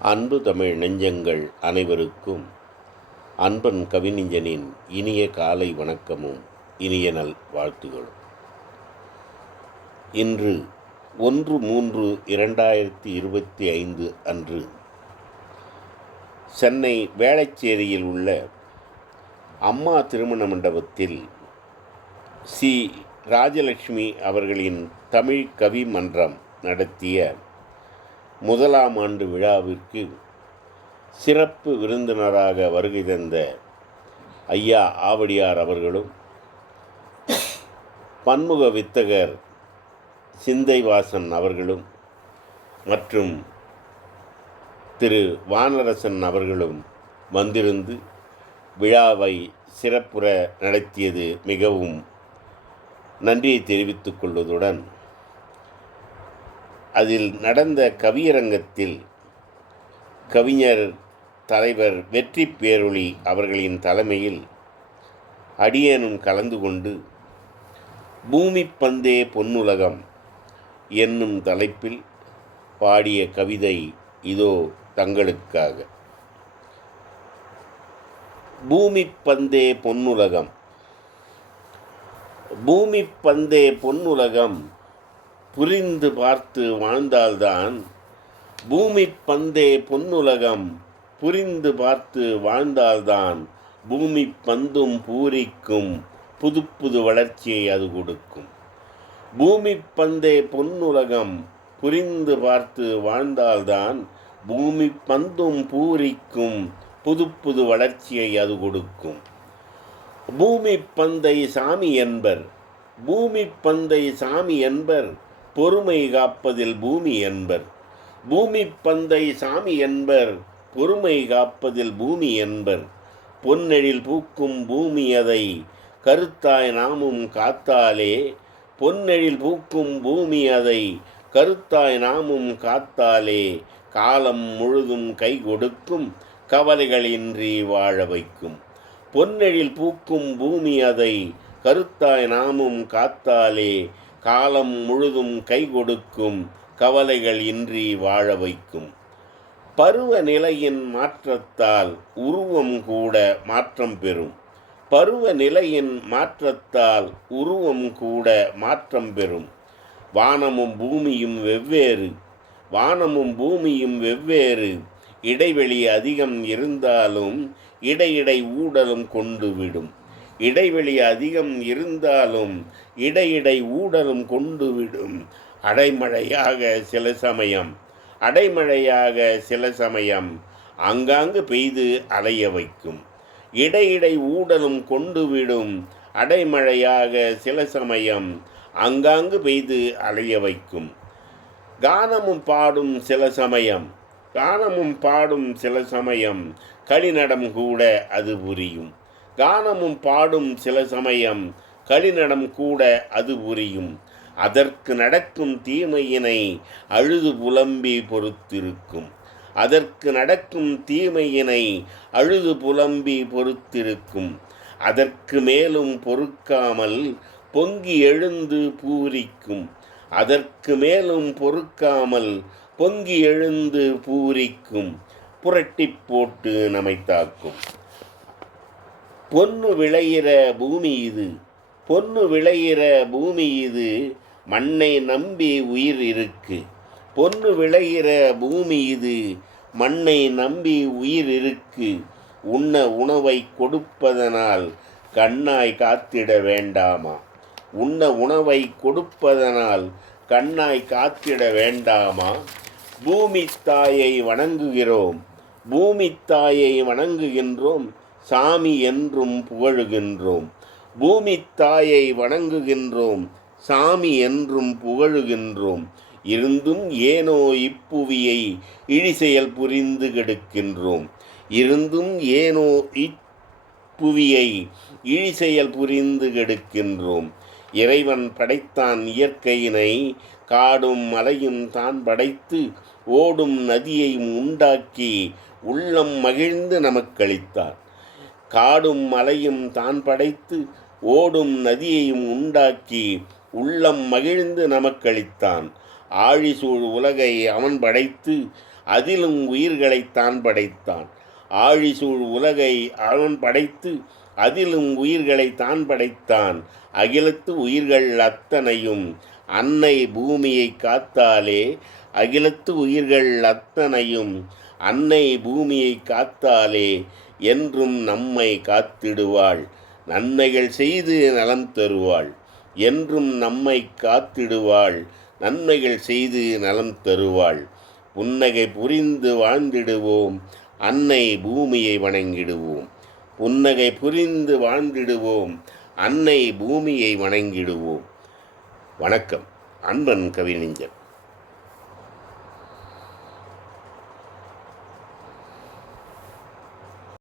அன்பு தமிழ் நெஞ்சங்கள் அனைவருக்கும் அன்பன் கவிஞனின் இனிய காலை வணக்கமும் இனிய நல் வாழ்த்துகளும். இன்று ஒன்று மூன்று இரண்டாயிரத்தி இருபத்தி ஐந்து அன்று சென்னை வேளச்சேரியில் உள்ள அம்மா திருமண மண்டபத்தில் சி. ராஜலட்சுமி அவர்களின் தமிழ் கவி மன்றம் நடத்திய முதலாம் ஆண்டு விழாவிற்கு சிறப்பு விருந்தினராக வருகை தந்த ஐயா ஆவடியார் அவர்களும் பன்முக வித்தகர் சிந்தைவாசன் அவர்களும் மற்றும் திரு வானரசன் அவர்களும் வந்திருந்து விழாவை சிறப்புற நடத்தியது மிகவும் நன்றியை தெரிவித்துக் கொள்வதுடன் அதில் நடந்த கவியரங்கத்தில் கவிஞர் தலைவர் வெற்றி பேரொளி அவர்களின் தலைமையில் அடியேனும் கலந்து கொண்டு பூமி பந்தே பொன்னுலகம் என்னும் தலைப்பில் பாடிய கவிதை இதோ தங்களுக்காக. பூமி பந்தே பொன்னுலகம் பூமி பந்தே பொன்னுலகம் புரிந்து பார்த்து வாழ்ந்தால்தான் பூமி பந்தே பொன்னுலகம். புரிந்து பார்த்து வாழ்ந்தால்தான் பூமி பந்தும் பூரிக்கும். புது புது வளர்ச்சியை அது கொடுக்கும். பூமி பந்தே பொன்னுலகம். புரிந்து பார்த்து வாழ்ந்தால்தான் பூமி பந்தும் பூரிக்கும். புது புது வளர்ச்சியை அது கொடுக்கும். பூமி பந்தை சாமி என்பர். பூமி பந்தை சாமி என்பர். பொறுமை காப்பதில் பூமி என்பர். பூமி பந்தை சாமி என்பர். பொறுமை காப்பதில் பூமி என்பர். பொன்னெழில் பூக்கும் பூமி அதை. கருத்தாய் நாமும் காத்தாலே. பொன்னெழில் பூக்கும் பூமி அதை. கருத்தாய் நாமும் காத்தாலே. காலம் முழுதும் கை கொடுக்கும். கவலைகளின்றி வாழ வைக்கும். பொன்னெழில் பூக்கும் பூமி அதை. கருத்தாய் நாமும் காத்தாலே. காலம் முழுதும் கை கொடுக்கும் கவலைகள் இன்றி வாழ வைக்கும். பருவநிலையின் மாற்றத்தால் உருவம் கூட மாற்றம் பெறும். பருவநிலையின் மாற்றத்தால் உருவம் கூட மாற்றம் பெறும். வானமும் பூமியும் வெவ்வேறு. வானமும் பூமியும் வெவ்வேறு. இடைவெளி அதிகம் இருந்தாலும் இடையிடை ஊடலும் கொண்டு விடும். இடைவெளி அதிகம் இருந்தாலும் இடையிடை ஊடலும் கொண்டு விடும் அடைமழையாக சில சமயம் அடைமழையாக சில சமயம் ஆங்காங்கு பெய்து அலைய வைக்கும். இடையிடை ஊடலும் கொண்டு விடும் அடைமழையாக சில சமயம் ஆங்காங்கு பெய்து அலைய வைக்கும். கானமும் பாடும் சில சமயம் கானமும் பாடும் சில சமயம் களிநடம் கூட அது புரியும். கானமும் பாடும் சில சமயம் களிநடம் கூட அது புரியும் அதற்கு நடக்கும் தீமையினை அழுது புலம்பி பொறுத்திருக்கும். அதற்கு நடக்கும் தீமையினை அழுது புலம்பி பொறுத்திருக்கும். அதற்கு மேலும் பொறுக்காமல் பொங்கி எழுந்து பூரிக்கும். அதற்கு மேலும் பொறுக்காமல் பொங்கி எழுந்து பூரிக்கும். புரட்டி போட்டு நம்மை தாக்கும் பொன்னு விளையிற பூமி இது. பொன்னு விளையிற பூமி இது. மண்ணை நம்பி உயிர் இருக்கு. பொன்னு விளையிற பூமி இது. மண்ணை நம்பி உயிர் இருக்கு. உண்ண உணவை கொடுப்பதனால் கண்ணாய் காத்திட வேண்டாமா? உண்ண உணவை கொடுப்பதனால் கண்ணாய் காத்திட வேண்டாமா? பூமி தாயை வணங்குகிறோம். பூமி தாயை வணங்குகின்றோம். சாமி என்றும் புகழுகின்றோம். பூமி தாயை வணங்குகின்றோம். சாமி என்றும் புகழுகின்றோம். இருந்தும் ஏனோ இப்புவியை இழிசெயல் புரிந்து கெடுக்கின்றோம். இருந்தும் ஏனோ இப்புவியை இழிசெயல் புரிந்து கெடுக்கின்றோம். இறைவன் படைத்தான் இயற்கையினை காடும் மலையும் தான் படைத்து ஓடும் நதியையும் உண்டாக்கி உள்ளம் மகிழ்ந்து நமக்களித்தார் காடும் மலையும் தான் படைத்து ஓடும் நதியையும் உண்டாக்கி உள்ளம் மகிழ்ந்து நமக்களித்தான். ஆழிசூழ் உலகை அவன் படைத்து அதிலும் உயிர்களைத்தான் படைத்தான். ஆழிசூழ் உலகை அவன் படைத்து அதிலும் உயிர்களை தான் படைத்தான். அகிலத்து உயிர்கள் அத்தனையும் அன்னை பூமியை காத்தாலே அகிலத்து உயிர்கள் அத்தனையும் அன்னை பூமியை காத்தாலே என்றும் நம்மை காத்திடுவாள். நன்மைகள் செய்து நலம் தருவாள் என்றும் நம்மை காத்திடுவாள். நன்மைகள் செய்து நலம் தருவாள். புன்னகை புரிந்து வாழ்ந்திடுவோம். அன்னை பூமியை வணங்கிடுவோம். புன்னகை புரிந்து வாழ்ந்திடுவோம். அன்னை பூமியை வணங்கிடுவோம். வணக்கம். அன்பன் கவிஞர்